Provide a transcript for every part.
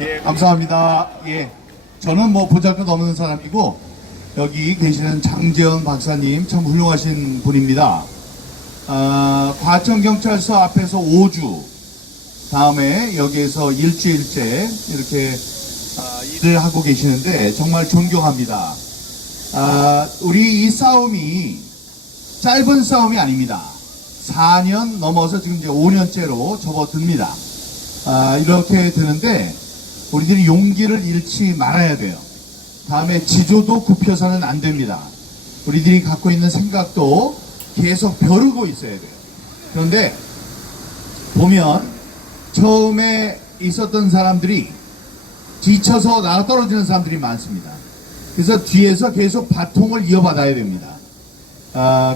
예, 감사합니다. 예, 저는 뭐 보잘것없는 사람이고 여기 계시는 장재현 박사님 참 훌륭하신 분입니다. 과천경찰서 앞에서 5주, 다음에 여기에서 일주일째 이렇게 일을 하고 계시는데 정말 존경합니다. 우리 이 싸움이 짧은 싸움이 아닙니다. 4년 넘어서 지금 이제 5년째로 접어듭니다. 이렇게 되는데 우리들이 용기를 잃지 말아야 돼요. 다음에 지조도 굽혀서는 안 됩니다. 우리들이 갖고 있는 생각도 계속 벼르고 있어야 돼요. 그런데 보면 처음에 있었던 사람들이 지쳐서 나가 떨어지는 사람들이 많습니다. 그래서 뒤에서 계속 바통을 이어받아야 됩니다.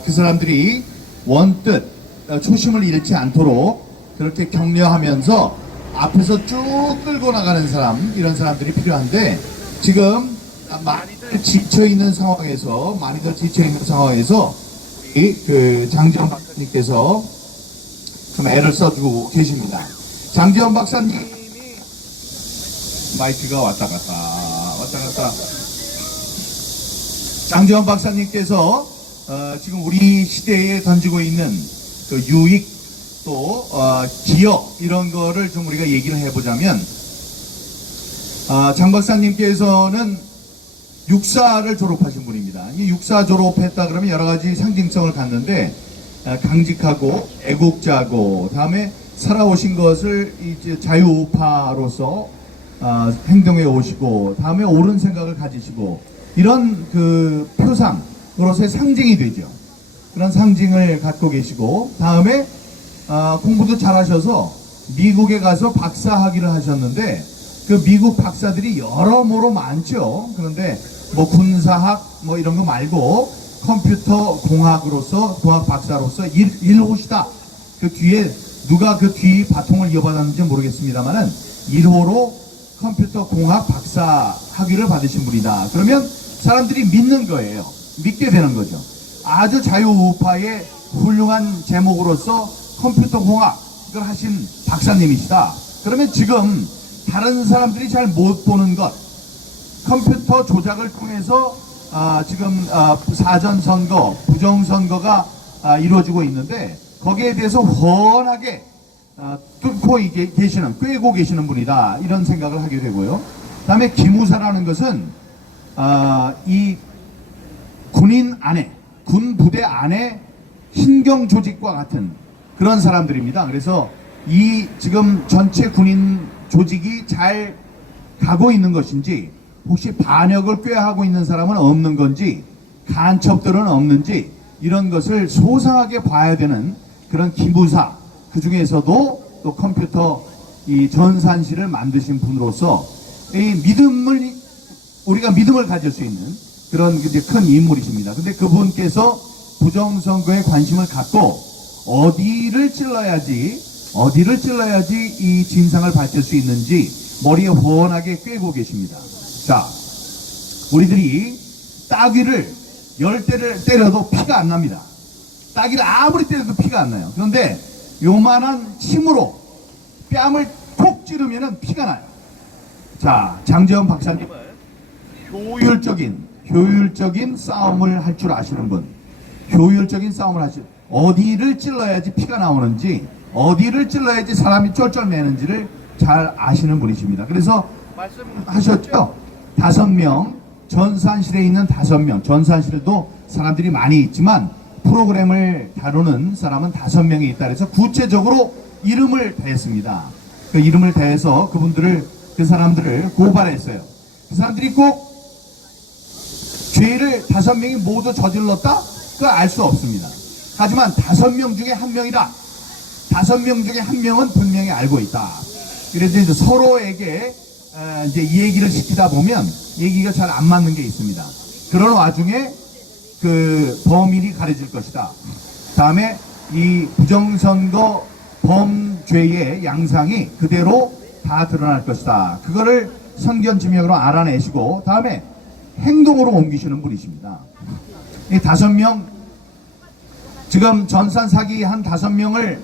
그 사람들이 원뜻 초심을 잃지 않도록 그렇게 격려하면서 앞에서 쭉 끌고 나가는 사람, 이런 사람들이 필요한데 지금 많이들 지쳐있는 상황에서 우리 그 장재현 박사님께서 좀 애를 써주고 계십니다. 장재현 박사님이 마이크가 왔다 갔다 장재현 박사님께서 지금 우리 시대에 던지고 있는 그 유익 또 기여 이런 거를 좀 우리가 얘기를 해보자면 장 박사님께서는 육사를 졸업하신 분입니다. 이 육사 졸업했다 그러면 여러 가지 상징성을 갖는데 강직하고 애국자고 다음에 살아오신 것을 이제 자유우파로서 행동해 오시고 다음에 옳은 생각을 가지시고 이런 그 표상으로서의 상징이 되죠. 그런 상징을 갖고 계시고 다음에 공부도 잘하셔서 미국에 가서 박사학위를 하셨는데 그 미국 박사들이 여러모로 많죠. 그런데 뭐 군사학 뭐 이런 거 말고 컴퓨터 공학 박사로서 일호시다. 그 뒤에 누가 그 뒤 바통을 이어받았는지 모르겠습니다만은 1호로 컴퓨터 공학 박사 학위를 받으신 분이다. 그러면 사람들이 믿는 거예요. 믿게 되는 거죠. 아주 자유우파의 훌륭한 제목으로서 컴퓨터 공학을 하신 박사님이시다. 그러면 지금 다른 사람들이 잘 못 보는 것, 컴퓨터 조작을 통해서 지금 사전선거, 부정선거가 이루어지고 있는데 거기에 대해서 훤하게 뚫고 꿰고 계시는 분이다. 이런 생각을 하게 되고요. 그 다음에 기무사라는 것은 이 군인 안에, 군 부대 안에 신경 조직과 같은 그런 사람들입니다. 그래서 이 지금 전체 군인 조직이 잘 가고 있는 것인지 혹시 반역을 꾀하고 있는 사람은 없는 건지 간첩들은 없는지 이런 것을 소상하게 봐야 되는 그런 기무사, 그 중에서도 또 컴퓨터 이 전산실을 만드신 분으로서 이 우리가 믿음을 가질 수 있는 그런 이제 큰 인물이십니다. 근데 그분께서 부정선거에 관심을 갖고 어디를 찔러야지 이 진상을 밝힐 수 있는지 머리에 훤하게 꿰고 계십니다. 자, 우리들이 따귀를 10대를 때려도 피가 안 납니다. 따귀를 아무리 때려도 피가 안 나요. 그런데 요만한 침으로 뺨을 톡 찌르면 피가 나요. 자, 장재현 박사님은 효율적인 싸움을 할 줄 아시는 분, 어디를 찔러야지 피가 나오는지, 어디를 찔러야지 사람이 쫄쫄매는지를 잘 아시는 분이십니다. 그래서 말씀하셨죠? 5명, 전산실에 있는 5명, 전산실에도 사람들이 많이 있지만 프로그램을 다루는 사람은 5명이 있다. 그래서 구체적으로 이름을 대했습니다. 그 이름을 대해서 그 사람들을 고발했어요. 그 사람들이 꼭 죄를 5명이 모두 저질렀다? 그거 알 수 없습니다. 하지만 5명 중에 1명이다. 5명 중에 1명은 분명히 알고 있다. 그래서 이제 서로에게 이제 이 얘기를 시키다 보면 얘기가 잘 안 맞는 게 있습니다. 그런 와중에 그 범인이 가려질 것이다. 다음에 이 부정선거 범죄의 양상이 그대로 다 드러날 것이다. 그거를 선견지명으로 알아내시고 다음에 행동으로 옮기시는 분이십니다. 이 5명, 지금 전산 사기 한 5명을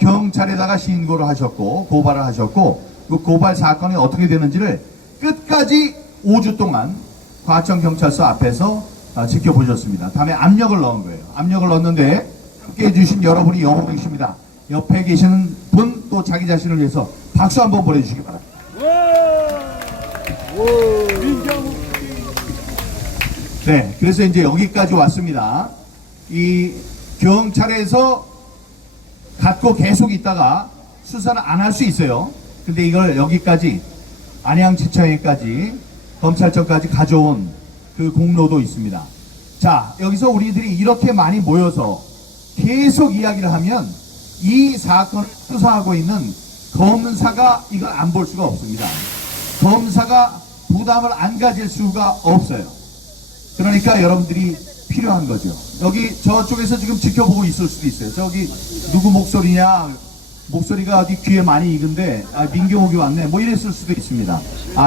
경찰에다가 신고를 하셨고 고발을 하셨고 그 고발 사건이 어떻게 되는지를 끝까지 5주 동안 과천경찰서 앞에서 지켜보셨습니다. 다음에 압력을 넣은 거예요. 압력을 넣었는데 함께 해주신 여러분이 영웅이십니다. 옆에 계시는 분 또 자기 자신을 위해서 박수 한번 보내주시기 바랍니다. 네, 그래서 이제 여기까지 왔습니다. 이 경찰에서 갖고 계속 있다가 수사를 안 할 수 있어요. 근데 이걸 여기까지 안양지청에까지 검찰청까지 가져온 그 공로도 있습니다. 자, 여기서 우리들이 이렇게 많이 모여서 계속 이야기를 하면 이 사건을 수사하고 있는 검사가 이걸 안 볼 수가 없습니다. 검사가 부담을 안 가질 수가 없어요. 그러니까 여러분들이 필요한 거죠. 여기 저쪽에서 지금 지켜보고 있을 수도 있어요. 저기 누구 목소리냐, 목소리가 어디 귀에 많이 익은데 민경욱이 왔네 뭐 이랬을 수도 있습니다.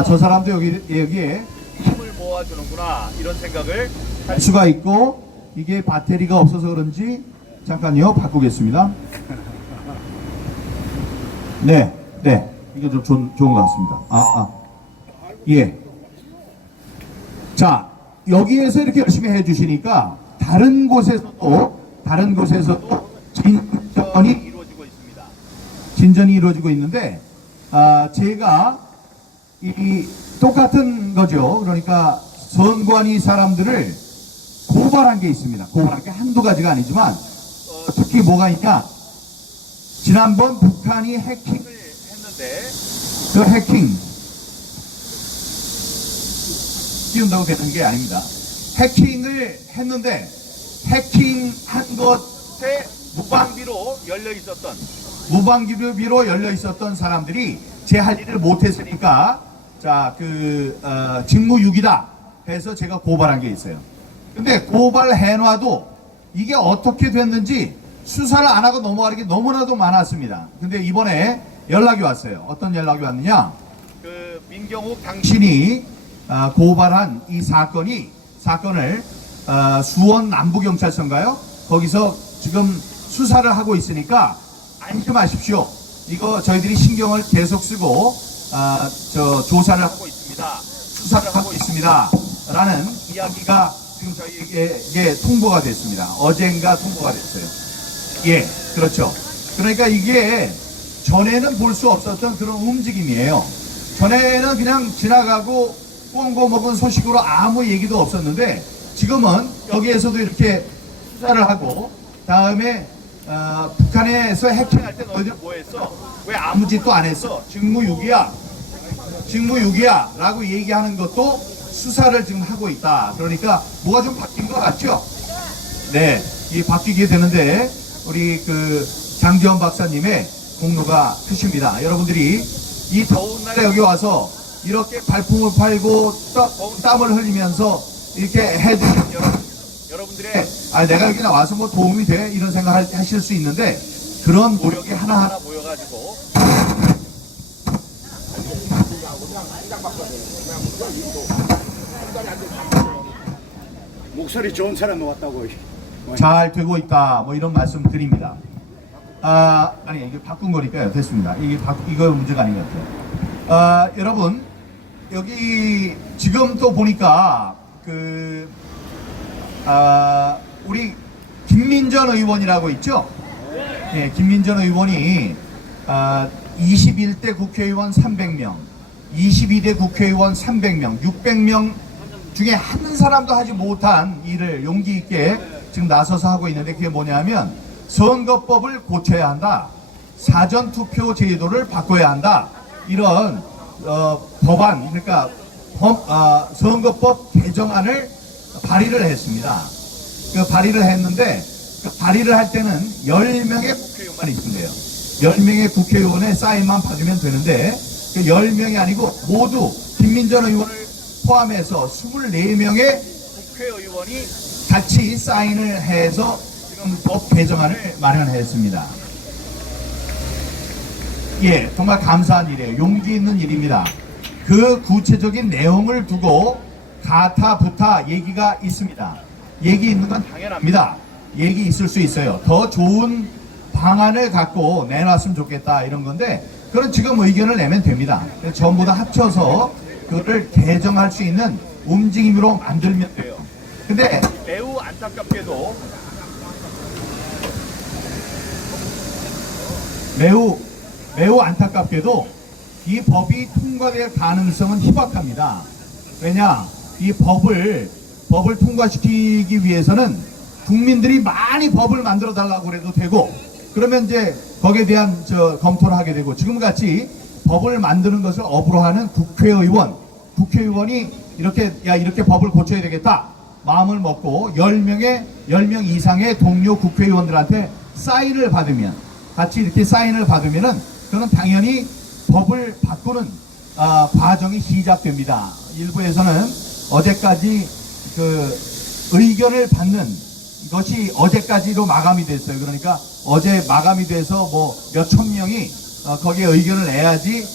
저 사람도 여기에 힘을 모아주는구나 이런 생각을 할 수가 있고, 이게 배터리가 없어서 그런지 잠깐요 바꾸겠습니다. 네 이게 좀 좋은 것 같습니다. 예. 자, 여기에서 이렇게 열심히 해주시니까 다른 곳에서도 진전이 이루어지고 있습니다. 진전이 이루어지고 있는데 제가 이 똑같은 거죠. 그러니까 선관위 사람들을 고발한 게 있습니다. 고발한 게 한두 가지가 아니지만 특히 뭐가 있냐, 지난번 북한이 해킹을 했는데 그 해킹 띄운다고 되는 게 아닙니다. 해킹을 했는데 해킹한 것에 무방비로 열려 있었던 사람들이 제 할 일을 못했으니까 직무유기다 해서 제가 고발한 게 있어요. 근데 고발해놔도 이게 어떻게 됐는지 수사를 안 하고 넘어가는 게 너무나도 많았습니다. 근데 이번에 연락이 왔어요. 어떤 연락이 왔느냐, 그 민경욱 당신이 고발한 이 사건을 수원 남부경찰서인가요? 거기서 지금 수사를 하고 있으니까 안심하십시오. 이거 저희들이 신경을 계속 쓰고 조사를 하고 있습니다. 수사를 하고 있습니다. 라는 이야기가 지금 저희에게 통보가 됐습니다. 어젠가 통보가 됐어요. 예, 그렇죠. 그러니까 이게 전에는 볼 수 없었던 그런 움직임이에요. 전에는 그냥 지나가고 꽁고 먹은 소식으로 아무 얘기도 없었는데 지금은 여기에서도 이렇게 수사를 하고, 다음에 북한에서 해킹할 때 너희들 뭐 했어? 왜 아무 짓도 안 했어? 직무유기야 라고 얘기하는 것도 수사를 지금 하고 있다. 그러니까 뭐가 좀 바뀐 것 같죠? 네, 이 바뀌게 되는데 우리 그 장지원 박사님의 공로가 크십니다. 여러분들이 이 더운 날에 여기 와서 이렇게 발품을 팔고 땀을 흘리면서 이렇게 해주신 여러분들의 내가 여기 나와서 뭐 도움이 돼 이런 생각 하실 수 있는데, 그런 노력이 하나하나 모여가지고 목소리 좋은 사람 왔다고 잘 되고 있다 뭐 이런 말씀 드립니다. 아니 이게 바꾼 거니까요. 됐습니다. 이거 문제가 아닌 것 같아요. 여러분 여기 지금 또 보니까 우리 김민전 의원이라고 있죠? 예, 김민전 의원이 21대 국회의원 300명, 22대 국회의원 300명, 600명 중에 한 사람도 하지 못한 일을 용기 있게 지금 나서서 하고 있는데, 그게 뭐냐면 선거법을 고쳐야 한다, 사전투표 제도를 바꿔야 한다, 이런 법안, 그러니까 선거법 개정안을 발의를 했습니다. 그 발의를 했는데 그 발의를 할 때는 10명의 국회의원만 있으면 돼요. 10명의 국회의원의 사인만 받으면 되는데 그 10명이 아니고 모두 김민전 의원을 포함해서 24명의 국회의원이 같이 사인을 해서 지금 법 개정안을 마련했습니다. 예, 정말 감사한 일이에요. 용기 있는 일입니다. 그 구체적인 내용을 두고 가타부타 얘기가 있습니다. 얘기 있는 건 당연합니다. 얘기 있을 수 있어요. 더 좋은 방안을 갖고 내놨으면 좋겠다 이런 건데 그런 지금 의견을 내면 됩니다. 전부 다 합쳐서 그거를 개정할 수 있는 움직임으로 만들면 돼요. 근데 매우 안타깝게도 매우 안타깝게도 이 법이 통과될 가능성은 희박합니다. 왜냐, 이 법을 통과시키기 위해서는 국민들이 많이 법을 만들어 달라고 해도 되고, 그러면 이제 거기에 대한 검토를 하게 되고, 지금같이 법을 만드는 것을 업으로 하는 국회의원이 이렇게 법을 고쳐야 되겠다 마음을 먹고 10명 이상의 동료 국회의원들한테 사인을 받으면, 같이 이렇게 사인을 받으면은 그는 당연히 법을 바꾸는 과정이 시작됩니다. 일부에서는 어제까지 그 의견을 받는 것이 어제까지로 마감이 됐어요. 그러니까 어제 마감이 돼서 뭐 몇천 명이 거기에 의견을 내야지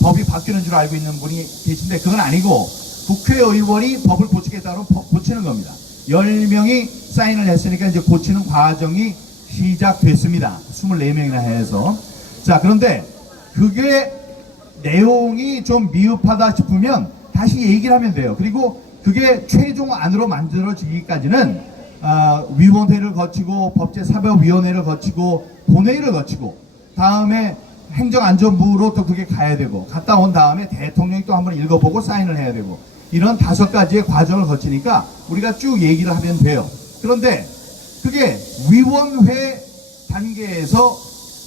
법이 바뀌는 줄 알고 있는 분이 계신데 그건 아니고 국회의원이 법을 고치겠다고 고치는 겁니다. 10명이 사인을 했으니까 이제 고치는 과정이 시작됐습니다. 24명이나 해서. 자, 그런데 그게 내용이 좀 미흡하다 싶으면 다시 얘기를 하면 돼요. 그리고 그게 최종안으로 만들어지기까지는 위원회를 거치고 법제사법위원회를 거치고 본회의를 거치고 다음에 행정안전부로 또 그게 가야 되고 갔다 온 다음에 대통령이 또 한번 읽어보고 사인을 해야 되고 이런 5가지의 과정을 거치니까 우리가 쭉 얘기를 하면 돼요. 그런데 그게 위원회 단계에서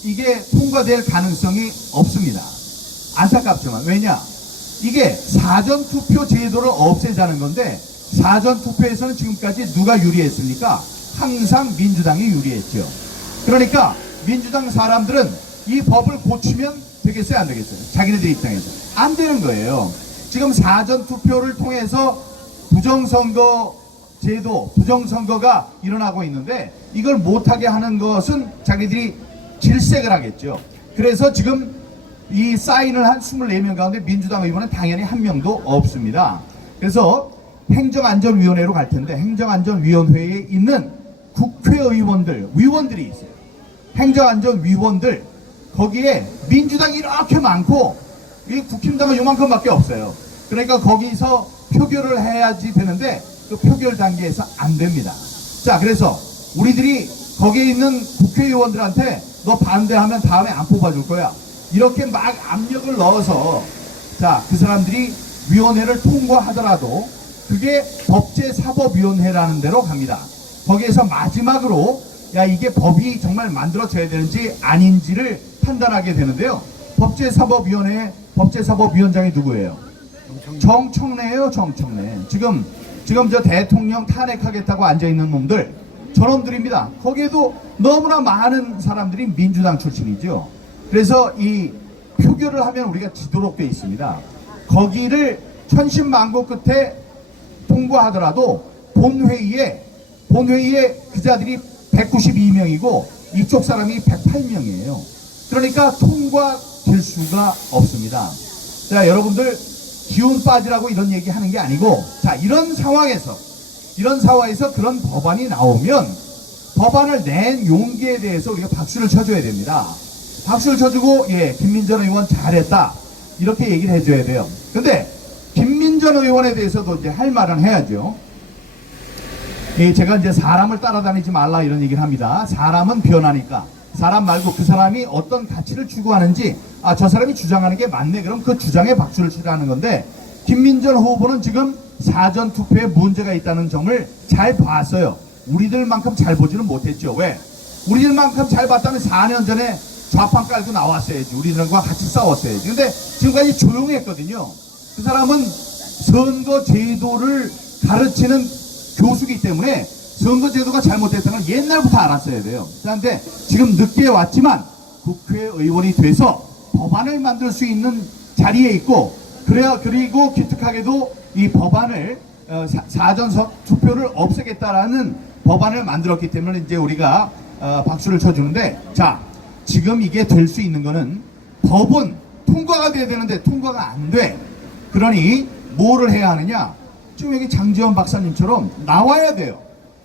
이게 통과될 가능성이 없습니다. 안타깝지만. 왜냐? 이게 사전투표 제도를 없애자는 건데 사전투표에서는 지금까지 누가 유리했습니까? 항상 민주당이 유리했죠. 그러니까 민주당 사람들은 이 법을 고치면 되겠어요? 안 되겠어요? 자기네들 입장에서. 안 되는 거예요. 지금 사전투표를 통해서 부정선거가 일어나고 있는데 이걸 못하게 하는 것은 자기들이 질색을 하겠죠. 그래서 지금 이 사인을 한 24명 가운데 민주당 의원은 당연히 한 명도 없습니다. 그래서 행정안전위원회로 갈 텐데 행정안전위원회에 있는 위원들이 있어요. 행정안전위원들 거기에 민주당이 이렇게 많고 이 국힘당은 요만큼밖에 없어요. 그러니까 거기서 표결을 해야지 되는데 그 표결 단계에서 안 됩니다. 자, 그래서 우리들이 거기에 있는 국회의원들한테 너 반대하면 다음에 안 뽑아줄 거야. 이렇게 막 압력을 넣어서 자, 그 사람들이 위원회를 통과하더라도 그게 법제사법위원회라는 데로 갑니다. 거기에서 마지막으로 야, 이게 법이 정말 만들어져야 되는지 아닌지를 판단하게 되는데요. 법제사법위원회의 법제사법위원장이 누구예요? 정청래예요. 정청래. 지금 저 대통령 탄핵하겠다고 앉아있는 놈들 저놈들입니다. 거기에도 너무나 많은 사람들이 민주당 출신이죠. 그래서 이 표결을 하면 우리가 지도록 되어 있습니다. 거기를 천신만고 끝에 통과하더라도 본회의에 그자들이 192명이고 이쪽 사람이 108명이에요. 그러니까 통과될 수가 없습니다. 자, 여러분들 기운 빠지라고 이런 얘기 하는 게 아니고 자, 이런 상황에서 그런 법안이 나오면 법안을 낸 용기에 대해서 우리가 박수를 쳐줘야 됩니다. 박수를 쳐주고 예, 김민전 의원 잘했다 이렇게 얘기를 해줘야 돼요. 근데 김민전 의원에 대해서도 이제 할 말은 해야죠. 예, 제가 이제 사람을 따라다니지 말라 이런 얘기를 합니다. 사람은 변하니까 사람 말고 그 사람이 어떤 가치를 추구하는지 저 사람이 주장하는 게 맞네 그럼 그 주장에 박수를 치라는 건데 김민전 후보는 지금 사전투표에 문제가 있다는 점을 잘 봤어요. 우리들만큼 잘 보지는 못했죠. 왜? 우리들만큼 잘 봤다면 4년 전에 좌판 깔고 나왔어야지. 우리들과 같이 싸웠어야지. 근데 지금까지 조용했거든요. 그 사람은 선거제도를 가르치는 교수기 때문에 선거제도가 잘못됐다는 걸 옛날부터 알았어야 돼요. 그런데 지금 늦게 왔지만 국회의원이 돼서 법안을 만들 수 있는 자리에 있고 그리고 기특하게도 이 법안을 사전 투표를 없애겠다라는 법안을 만들었기 때문에 이제 우리가 박수를 쳐주는데 자, 지금 이게 될 수 있는 거는 법은 통과가 돼야 되는데 통과가 안 돼. 그러니 뭐를 해야 하느냐? 지금 여기 장지원 박사님처럼 나와야 돼요.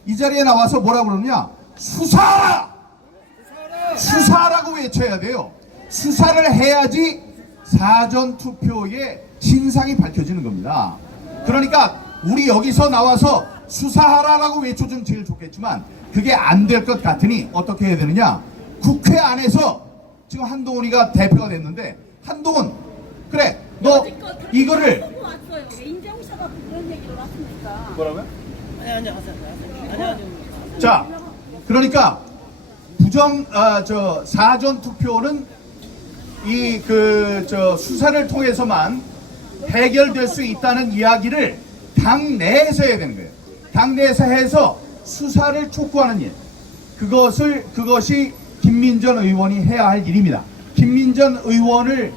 이 자리에 나와서 뭐라 그러느냐? 수사하라! 외쳐야 돼요. 수사를 해야지 사전투표의 진상이 밝혀지는 겁니다. 그러니까 우리 여기서 나와서 수사하라라고 외쳐주면 제일 좋겠지만 그게 안 될 것 같으니 어떻게 해야 되느냐. 국회 안에서 지금 한동훈이가 대표가 됐는데, 한동훈 그래 너 이거를 인재홍 씨가 그런 얘기를 하십니까? 뭐라고요? 아니. 자, 그러니까 사전 투표는 수사를 통해서만 해결될 수 있다는 이야기를 당 내에서 해야 되는 거예요. 당 내에서 해서 수사를 촉구하는 일. 그것이 김민전 의원이 해야 할 일입니다. 김민전 의원을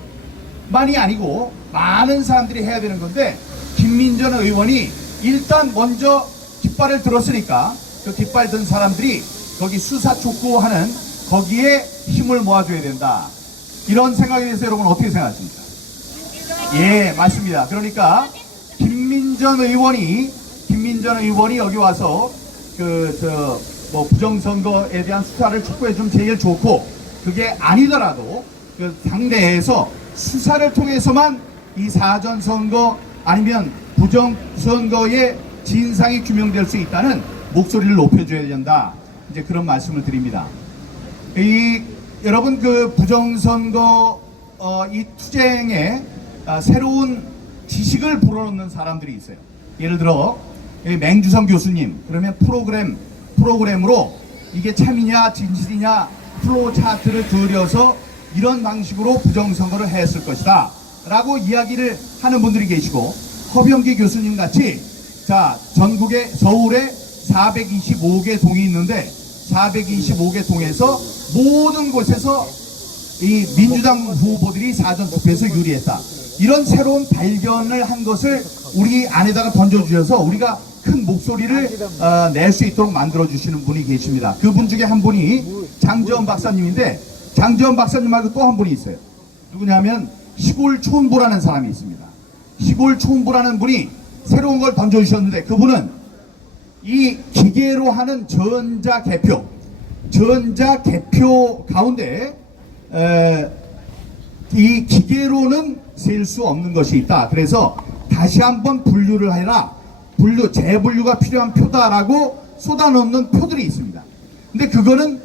만이 아니고 많은 사람들이 해야 되는 건데, 김민전 의원이 일단 먼저 깃발을 들었으니까 그 깃발 든 사람들이 거기 수사 촉구하는 거기에 힘을 모아줘야 된다. 이런 생각에 대해서 여러분 어떻게 생각하십니까? 예, 맞습니다. 그러니까 김민전 의원이 여기 와서 부정선거에 대한 수사를 촉구해주면 제일 좋고, 그게 아니더라도 그 당내에서 수사를 통해서만 이 사전선거 아니면 부정선거의 진상이 규명될 수 있다는 목소리를 높여줘야 된다. 이제 그런 말씀을 드립니다. 여러분 그 부정선거 이 투쟁에 새로운 지식을 불어넣는 사람들이 있어요. 예를 들어 맹주성 교수님, 그러면 프로그램으로 이게 참이냐 진실이냐 플로우 차트를 그려서 이런 방식으로 부정선거를 했을 것이다 라고 이야기를 하는 분들이 계시고, 허병기 교수님 같이 전국에 서울에 425개 동이 있는데 425개 동에서 모든 곳에서 이 민주당 후보들이 사전투표에서 유리했다. 이런 새로운 발견을 한 것을 우리 안에다가 던져주셔서 우리가 큰 목소리를 낼 수 있도록 만들어주시는 분이 계십니다. 그분 중에 한 분이 장지원 박사님인데, 장지원 박사님 말고 또 한 분이 있어요. 누구냐면 시골 초음부라는 사람이 있습니다. 시골 초음부라는 분이 새로운 걸 던져주셨는데, 그분은 이 기계로 하는 전자개표 가운데 이 기계로는 셀 수 없는 것이 있다. 그래서 다시 한번 분류를 해라. 재분류가 필요한 표다라고 쏟아놓는 표들이 있습니다. 근데 그거는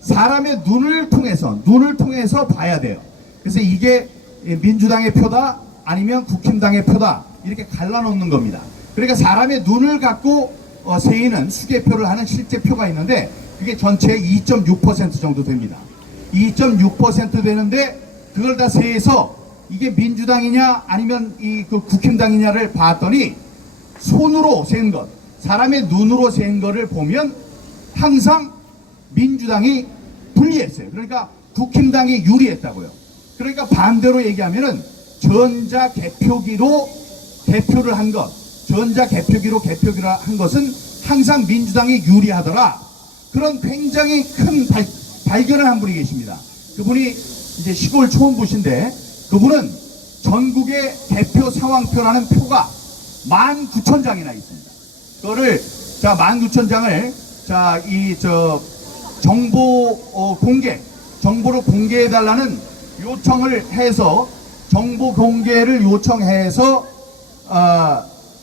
사람의 눈을 통해서 봐야 돼요. 그래서 이게 민주당의 표다 아니면 국힘당의 표다 이렇게 갈라놓는 겁니다. 그러니까 사람의 눈을 갖고 세이는 수개표를 하는 실제 표가 있는데, 그게 전체의 2.6% 정도 됩니다. 2.6% 되는데 그걸 다 세해서 이게 민주당이냐 아니면 그 국힘당이냐를 봤더니 손으로 센 것, 사람의 눈으로 센 거를 보면 항상 민주당이 불리했어요. 그러니까 국힘당이 유리했다고요. 그러니까 반대로 얘기하면은 전자개표기로 개표를 한 것은 항상 민주당이 유리하더라. 그런 굉장히 큰 발견을 한 분이 계십니다. 그분이 이제 시골 초음부신데, 그분은 전국의 대표 상황표라는 표가 19,000장이나 있습니다. 그거를 19,000장을 정보를 공개해달라는 요청을 해서, 정보 공개를 요청해서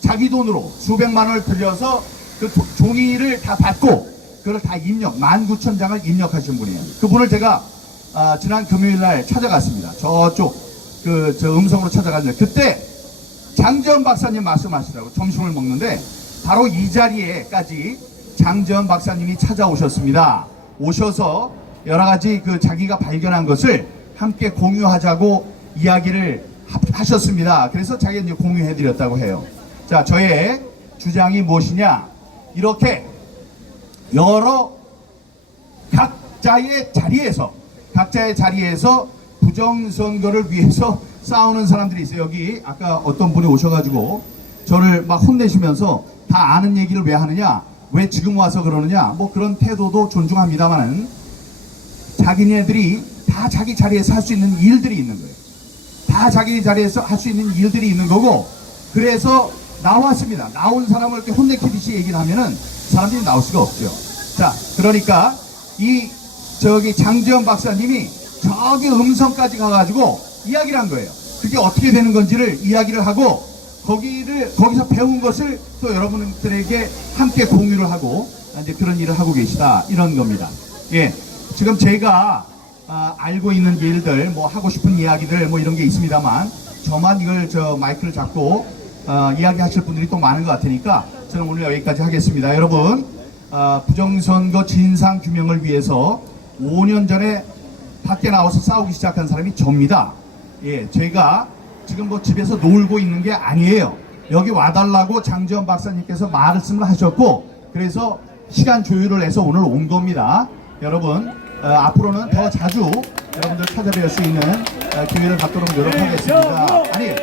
자기 돈으로 수백만 원을 들여서 그 종이를 다 받고 그걸 다 19,000장을 입력하신 분이에요. 그분을 제가 지난 금요일 날 찾아갔습니다. 저쪽 음성으로 찾아갔는데, 그때 장지원 박사님 말씀하시더라고요. 점심을 먹는데 바로 이 자리에까지 장지원 박사님이 찾아오셨습니다. 오셔서 여러 가지 자기가 발견한 것을 함께 공유하자고 이야기를 하셨습니다. 그래서 자기가 이제 공유해드렸다고 해요. 저의 주장이 무엇이냐? 이렇게 여러 각자의 자리에서 부정선거를 위해서 싸우는 사람들이 있어요. 여기 아까 어떤 분이 오셔가지고 저를 막 혼내시면서 다 아는 얘기를 왜 하느냐, 왜 지금 와서 그러느냐, 뭐 그런 태도도 존중합니다만은 자기네들이 다 자기 자리에서 할 수 있는 일들이 있는 거예요. 다 자기 자리에서 할 수 있는 일들이 있는 거고, 그래서 나왔습니다. 나온 사람을 이렇게 혼내키듯이 얘기를 하면은 사람들이 나올 수가 없죠. 그러니까 장지원 박사님이 저기 음성까지 가가지고 이야기를 한 거예요. 그게 어떻게 되는 건지를 이야기를 하고 거기서 배운 것을 또 여러분들에게 함께 공유를 하고 이제 그런 일을 하고 계시다 이런 겁니다. 예, 지금 제가 알고 있는 일들 뭐 하고 싶은 이야기들 뭐 이런 게 있습니다만 저만 이걸 마이크를 잡고 이야기하실 분들이 또 많은 것 같으니까 저는 오늘 여기까지 하겠습니다. 여러분 부정선거 진상 규명을 위해서 5년 전에 밖에 나와서 싸우기 시작한 사람이 접니다. 예, 제가 지금 뭐 집에서 놀고 있는 게 아니에요. 여기 와달라고 장지원 박사님께서 말씀을 하셨고 그래서 시간 조율을 해서 오늘 온 겁니다. 여러분 앞으로는 더 자주 여러분들 찾아뵐 수 있는 기회를 갖도록 노력하겠습니다. 아니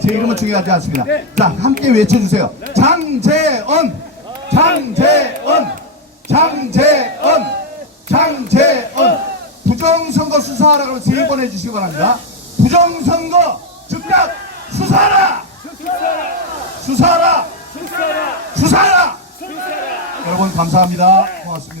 제 이름은 중요하지 않습니다. 자 함께 외쳐주세요. 장재원 장재원 장재원 장재원 부정선거 수사하라고 3번 해주시기 바랍니다. 부정선거 즉각 수사하라! 수사하라! 수사하라! 여러분 감사합니다. 고맙습니다.